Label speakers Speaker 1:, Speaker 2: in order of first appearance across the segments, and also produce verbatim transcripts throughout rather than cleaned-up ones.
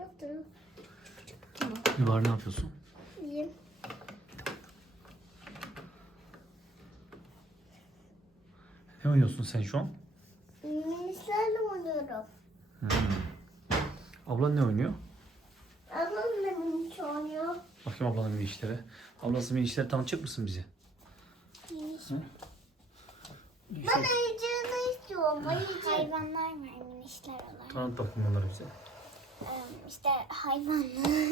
Speaker 1: yaptım.
Speaker 2: Yuvar ne yapıyorsun?
Speaker 1: İyiyim.
Speaker 2: Ne oynuyorsun sen şu an?
Speaker 1: Minislerle oynuyorum.
Speaker 2: Hmm. Ablan ne oynuyor?
Speaker 1: Ablam da minis oynuyor.
Speaker 2: Bakayım ablanın bir işleri. Ablası bir işleri tanıtacak mısın bize?
Speaker 1: Minis.
Speaker 2: Hı?
Speaker 1: Ben ayıcığını istiyorum. Ayıcık.
Speaker 3: Hayvanlar var, minişler olarak.
Speaker 2: Tanıt bakayım onları bize.
Speaker 3: Ee, işte hayvanlar.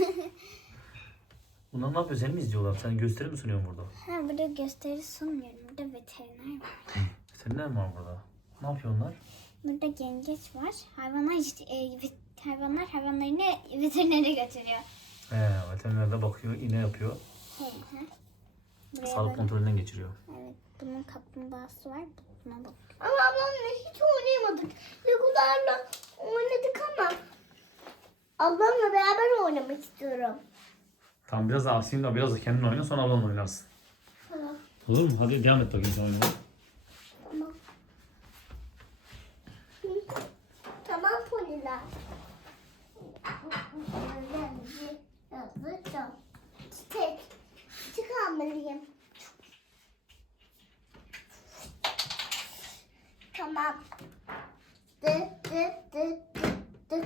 Speaker 2: Bunlar ne yapıyor? Seni mi izliyorlar? Sen gösteri mi sunuyorsun burada?
Speaker 3: Ha, burada gösteri sunmuyorum. Burada veteriner var.
Speaker 2: Veteriner mi var burada? Ne yapıyor onlar?
Speaker 3: Burada yengeç var. Hayvanlar işte e, vet- hayvanlar hayvanlarını veterinere götürüyor.
Speaker 2: He, veteriner de bakıyor, iğne yapıyor.
Speaker 3: He he. Buraya
Speaker 2: Sağlık
Speaker 3: böyle-
Speaker 2: kontrolünden geçiriyor.
Speaker 3: Evet, bunun kaplumbağası var. Buna bak.
Speaker 1: Ama ablamla hiç oynayamadık. Legolarla oynadık ama ablamla beraber oynamak istiyorum.
Speaker 2: Tamam, biraz da Asin de biraz da kendin oyna, sonra ablanla oynarsın.
Speaker 1: Tamam.
Speaker 2: Olur mu? Hadi devam et bakayım sen oynamaya.
Speaker 1: Tamam. Hı. Tamam poliler. Yazacağım. Çiçek. Çiçek almalıyım. Tamam. Dı dı dı dı dı.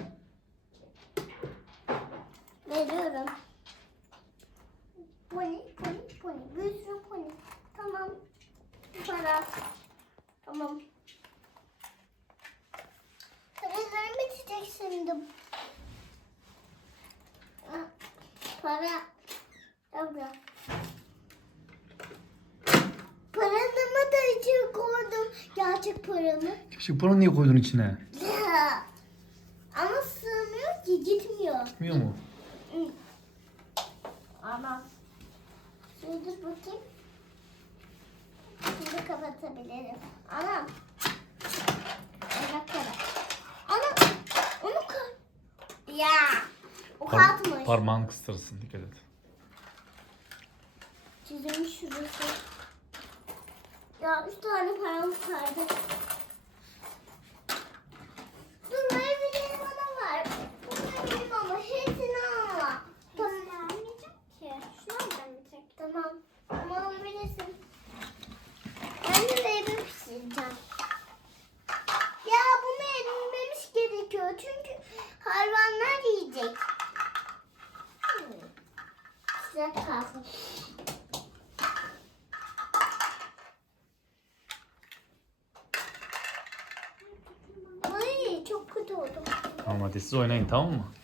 Speaker 1: Veriyorum. Pony, pony, pony. Bir sürü pony. Tamam. Para. Tamam. Paralarım bitecek şimdi. Ah, para. Dobra. Paramı da içine koydum. Gerçek paramı.
Speaker 2: Şu paranı niye koydun içine?
Speaker 1: Ama sığmıyor ki, gitmiyor.
Speaker 2: Gitmiyor mu?
Speaker 1: Hı. Ama. Şöyle dur bakayım. Şimdi kapatabilirim. Anam. Evet, evet. Anam. Onu kır. Ya. O kalkmış.
Speaker 2: Parmağını kıstırırsın, dikkat et.
Speaker 1: Çizilmiş şurası. Ya üç tane param kaldı. Dur, böyle bir şey bana var. Bunları benim ama hepsini alma. Tamam.
Speaker 3: Almayacağım ki. Şunu alacağım bir tek.
Speaker 1: Tamam. Ama alabilirsin. Ben de meyve pişireceğim. Ya bunu emmemiş gerekiyor. Çünkü hayvanlar yiyecek. Hmm. Sıcak kalsın. Ay, çok kötü oldu.
Speaker 2: Tamam, hadi siz oynayın, tamam mı?